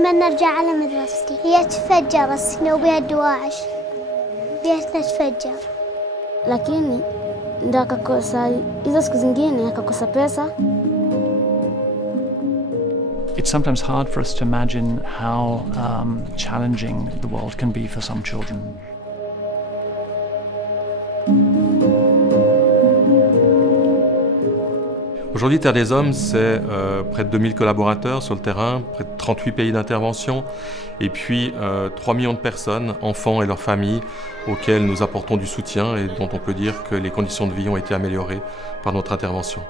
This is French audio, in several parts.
أتمنى أرجع على مدرستي. هي تفجر السنة وبها الدواعش. بيتنا تفجر. Lakini ndio akakosa hizo siku zingine akakosa pesa. It's sometimes hard for us to imagine how challenging the world can be for some children. Aujourd'hui, Terre des Hommes, c'est près de 2000 collaborateurs sur le terrain, près de 38 pays d'intervention, et puis 3 millions de personnes, enfants et leurs familles, auxquels nous apportons du soutien et dont on peut dire que les conditions de vie ont été améliorées par notre intervention.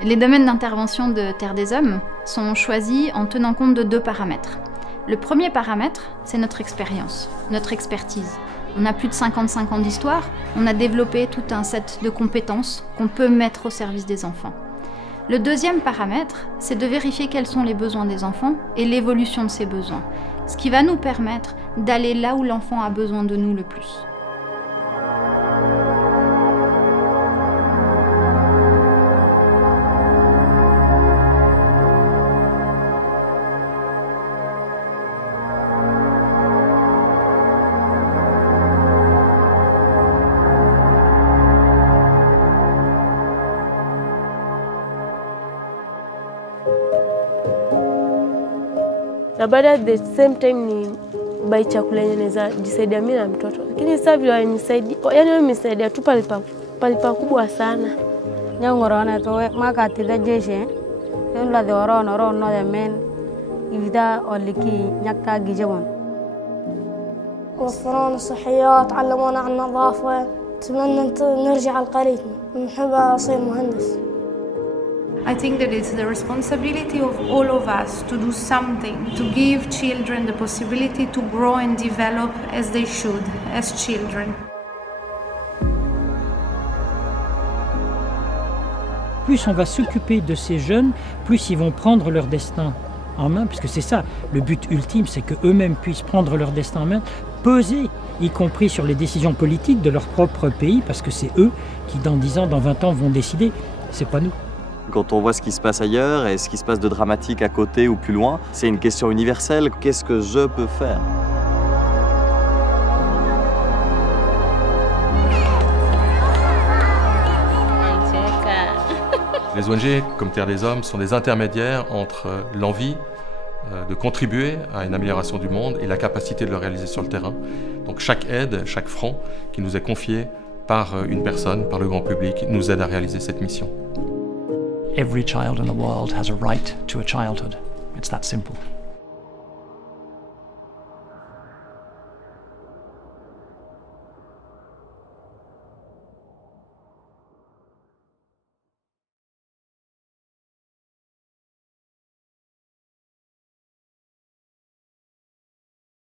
Les domaines d'intervention de Terre des Hommes sont choisis en tenant compte de 2 paramètres. Le premier paramètre, c'est notre expérience, notre expertise. On a plus de 55 ans d'histoire, on a développé tout un set de compétences qu'on peut mettre au service des enfants. Le deuxième paramètre, c'est de vérifier quels sont les besoins des enfants et l'évolution de ces besoins, ce qui va nous permettre d'aller là où l'enfant a besoin de nous le plus. Na baada at the same time ni bai chakula yenye naweza jisaidia mimi na mtoto. Lakini sasa vile wanisaidie, yani wamenisaidia tu palipa kubwa sana. Nyangorona to makati da jeshe. Yonla de orona no de men. Ivida oliki nyakta gijewon. وفرونا صحيات علمونا عن النظافة. أتمنى نرجع لقريتنا ونحب أصير مهندس. I think that it's the responsibility of all of us to do something to give children the possibility to grow and develop as they should, as children. Plus on va s'occuper de ces jeunes, plus ils vont prendre leur destin en main, puisque c'est ça, le but ultime, c'est qu'eux-mêmes puissent prendre leur destin en main, peser, y compris sur les décisions politiques de leur propre pays, parce que c'est eux qui, dans 10 ans, dans 20 ans, vont décider, c'est pas nous. Quand on voit ce qui se passe ailleurs et ce qui se passe de dramatique à côté ou plus loin, c'est une question universelle. Qu'est-ce que je peux faire ? Les ONG, comme Terre des Hommes, sont des intermédiaires entre l'envie de contribuer à une amélioration du monde et la capacité de le réaliser sur le terrain. Donc chaque aide, chaque franc qui nous est confié par une personne, par le grand public, nous aide à réaliser cette mission. Every child in the world has a right to a childhood. It's that simple.